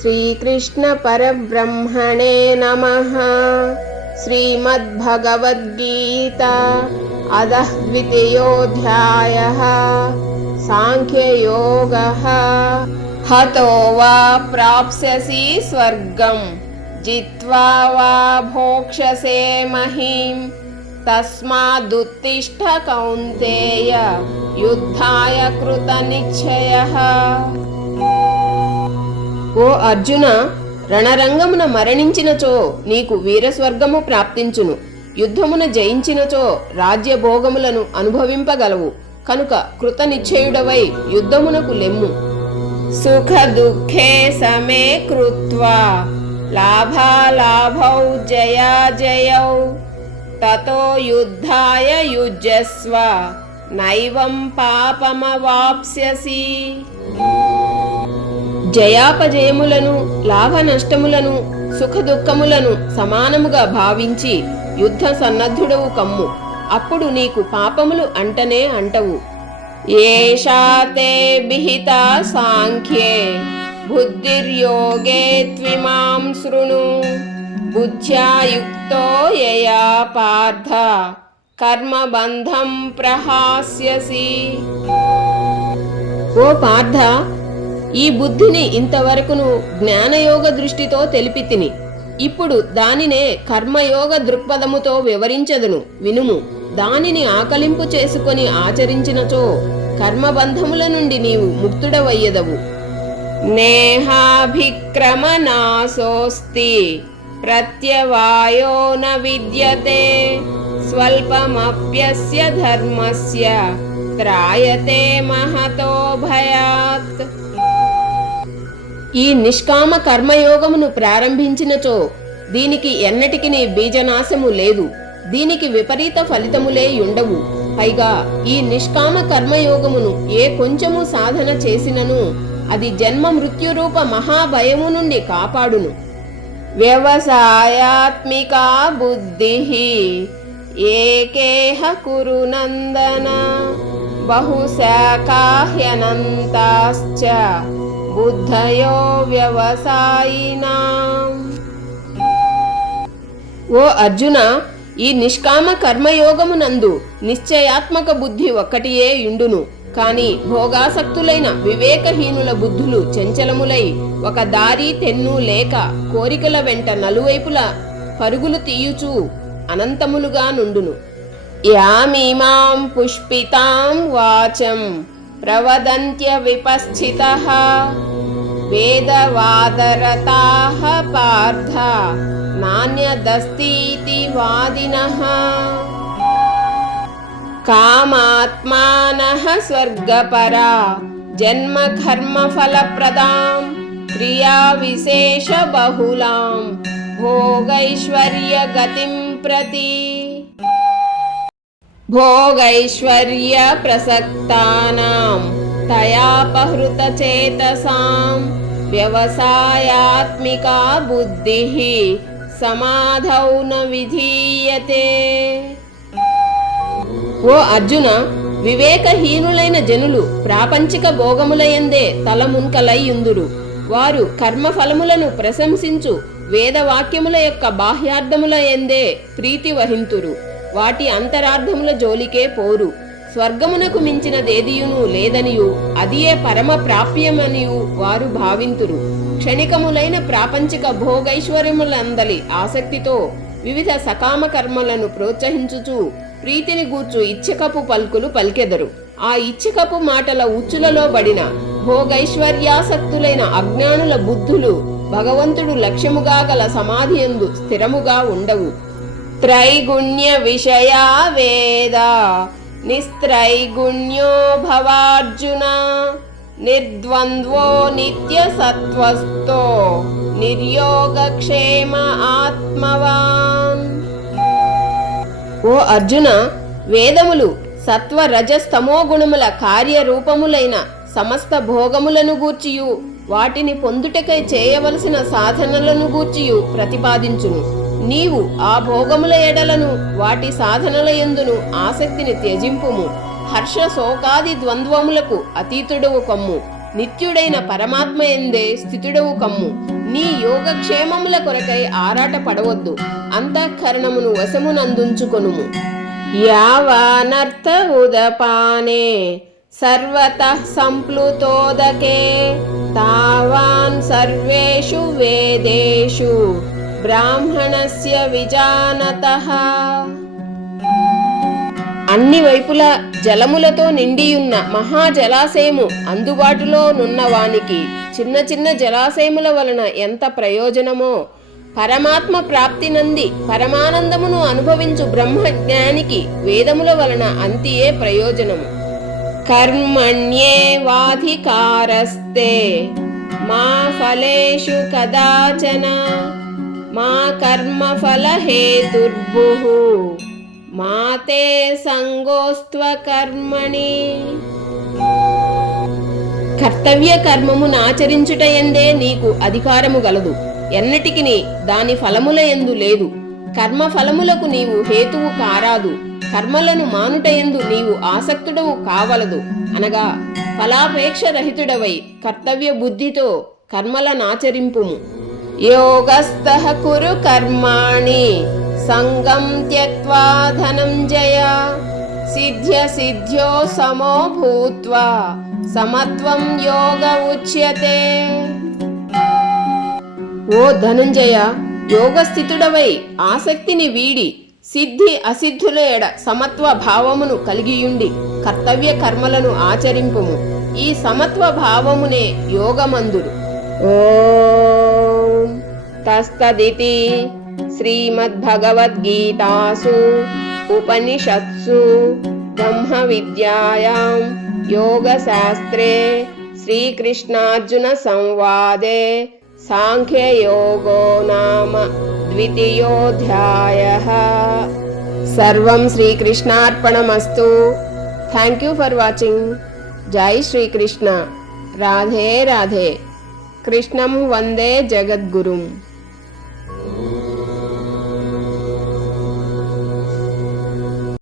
శ్రీకృష్ణ పరబ్రహ్మణే నమః. శ్రీమద్భగవద్గీత అథః ద్వితీయోऽధ్యాయః. సాంఖ్యయోగః. హతో వా ప్రాప్స్యసి స్వర్గం జిత్వా వా భోక్ష్యసే మహీం తస్మాదుత్తిష్ఠ కౌంతేయ యుద్ధాయ కృతనిశ్చయః. ఓ అర్జున, రణరంగమున మరణించినచో నీకు వీరస్వర్గము ప్రాప్తించును. యుద్ధమున జయించినచో రాజ్యభోగములను అనుభవింపగలవు. కనుక కృతనిశ్చయుడవై యుద్ధమునకు లెమ్ము. సుఖ దుఃఖే సమే కృత్వా లాభాలాభౌ జయాజయౌ తతో యుద్ధాయ యుజ్యస్వ నైవం పాపమవాప్స్యసి. జయాపజయములను, లాభ నష్టములను, సుఖ దుఃఖములను సమానముగా భావించి యుద్ధ సన్నద్ధుడవు కమ్ము. అప్పుడు నీకు పాపములు అంటనే అంటవు. ఏషా తే విహిత సాంఖ్యే బుద్ధిర్యోగే త్విమాం శృణు బుద్ధ్యా యుక్తో యయా పార్థ కర్మబంధం ప్రహాస్యసి. ఓ పార్థ, ఈ బుద్ధిని ఇంతవరకును జ్ఞానయోగ దృష్టితో తెలిపి తిని, ఇప్పుడు దానినే కర్మయోగ దృక్పథముతో వివరించదును, వినుము. దానిని ఆకలింపు చేసుకొని ఆచరించినచో కర్మబంధముల నుండి నీవు ముక్తుడవయ్యదవు. నేహాభిక్రమనాశోస్తి ప్రత్యవాయో న విద్యతే స్వల్పమప్యస్య ధర్మస్య త్రాయతే మహతో భయాత్. ఈ నిష్కామ కర్మయోగమును ప్రారంభించినచో దీనికి ఎన్నటికి బీజనాశము లేదు. దీనికి విపరీత ఫలితములే ఉండవు. పైగా ఈ నిష్కామ కర్మయోగమును ఏ కొంచెము సాధన చేసినను అది జన్మ మృత్యురూప మహాభయము నుండి కాపాడును. వ్యవసాయాత్మికా బుద్ధి ఏకేహ కురు నందన బహుశాఖాహ్యనంతాశ్చ బుద్ధయో వ్యవసాయినాం. ఓ అర్జున, ఈ నిష్కామ కర్మయోగమునందు నిశ్చయాత్మక బుద్ధి ఒక్కటియే యుండును. కాని భోగాసక్తులైన వివేకహీనుల బుద్ధులు చంచలములై ఒక దారి తెన్ను లేక కోరికల వెంట నలువైపుల పరుగులు తీయుచూ అనంతములుగా నుండును. యామీమాం పుష్పితాం వాచం ప్రవదంత్య విపశ్చితః వేదవాదరతాః పార్థ నాన్యదస్తితి వాదినః. కామాత్మానః స్వర్గపరా జన్మ కర్మ ఫలప్రదాం క్రియా విశేష బహుళాం భోగైశ్వర్య గతిం ప్రతి. భోగైశ్వర్య ప్రసక్తానాం తయాపహృత చేతసాం వ్యవసాయాత్మికా బుద్ధిః సమాధౌ న విధీయతే. ఓ అర్జున, వివేకహీనులైన జనులు ప్రాపంచిక భోగములయందే తలమున్కలయ్యుందురు. వారు కర్మఫలములను ప్రశంసించు వేదవాక్యముల యొక్క బాహ్యార్థముల యందే ప్రీతి వహింతురు. వాటి అంతరార్థముల జోలికే పోరు. స్వర్గమునకు మించినదేదియును లేదనియు అదియే పరమ ప్రాప్యమనియు వారు భావింతురు. క్షణికములైన ప్రాపంచిక భోగైశ్వర్యములందలి ఆసక్తితో వివిధ సకామ కర్మలను ప్రోత్సహించుచు ప్రీతిని గూర్చు ఇచ్చకపు పలుకులు పలికెదరు. ఆ ఇచ్చకపు మాటల ఉచ్చులలో బడిన భోగైశ్వర్యాసక్తులైన అజ్ఞానుల బుద్ధులు భగవంతుడు లక్ష్యముగా గల సమాధియందు స్థిరముగా ఉండవు. త్రైగుణ్య విషయా వేద నిస్త్రైగుణ్యో భవార్జున నిర్ద్వంద్వో నిత్య సత్వస్థో నిర్యోగక్షేమ ఆత్మవాన్. ఓ అర్జున, వేదములు సత్వ రజస్తమో గుణముల కార్యరూపములైన సమస్త భోగములను గూర్చియు వాటిని పొందుటకై చేయవలసిన సాధనలను గూర్చియు ప్రతిపాదించును. నీవు ఆ భోగముల ఎడలను వాటి సాధనల యందును ఆసక్తిని త్యజింపుము. హర్ష శోకాది ద్వంద్వములకు అతీతుడవు కమ్ము. నిత్యుడైన పరమాత్మ ఎందే స్థితుడవు కమ్ము. నీ యోగక్షేమముల కొరకై ఆరాట పడవద్దు. అంతఃకరణమును వశమునందుంచుకొనుము. యావానర్థ ఉదపానే సర్వతః సంప్లుతోదకే తావాన్ సర్వేషు వేదేషు బ్రాహ్మణస్య విజానతః. అన్ని వైపుల జలములతో నిండియున్న మహాజలాశయము అందుబాటులో నున్న వానికి చిన్న చిన్న జలాశయముల వలన ఎంత ప్రయోజనమో, పరమాత్మ ప్రాప్తి నంది పరమానందమును అనుభవించు బ్రహ్మజ్ఞానికి వేదముల వలన అంతియే ప్రయోజనము. కర్మణ్యేవాధికారస్తే మా ఫలేషు కదాచన మా కర్మఫల హేతుర్భుః మాతే సంగోస్త్వ కర్మణి. కర్తవ్య కర్మమును ఆచరించుటయందే నీకు అధికారము గలదు. ఎన్నటికిని దాని ఫలముల యందు లేదు. కర్మ ఫలములకు నీవు హేతువు కారాదు. కర్మలను మానుటయందు నీవు ఆసక్తుడవు కావలదు. అనగా ఫలాపేక్ష రహితుడవై కర్తవ్య బుద్ధితో కర్మలనాచరింపుము. యోగస్థః కురు కర్మాణి సంగం త్యక్త్వా ధనంజయ సిద్ధ్య సిద్ధ్యో సమో భూత్వా సమత్వం యోగ ఉచ్యతే. ఓ ధనంజయ, యోగస్థితుడవై ఆసక్తిని వీడి సిద్ధి అసిద్ధుల ఎడ సమత్వ భావమును కలిగియుండి కర్తవ్య కర్మలను ఆచరింపుము. ఈ సమత్వ భావమునే యోగమందుడు. ఓం తస్తదితి శ్రీమద్భగవద్గీతాసు ఉపనిషత్సు బ్రహ్మ విద్యాయాం యోగశాస్త్రే శ్రీకృష్ణార్జున సంవాదే సాంఖ్యయోగో నామ ద్వితీయోధ్యాయః. సర్వం శ్రీకృష్ణార్పణమస్తు. Thank you for watching. జై శ్రీకృష్ణ. రాధే రాధే. కృష్ణం వందే జగద్గురుం.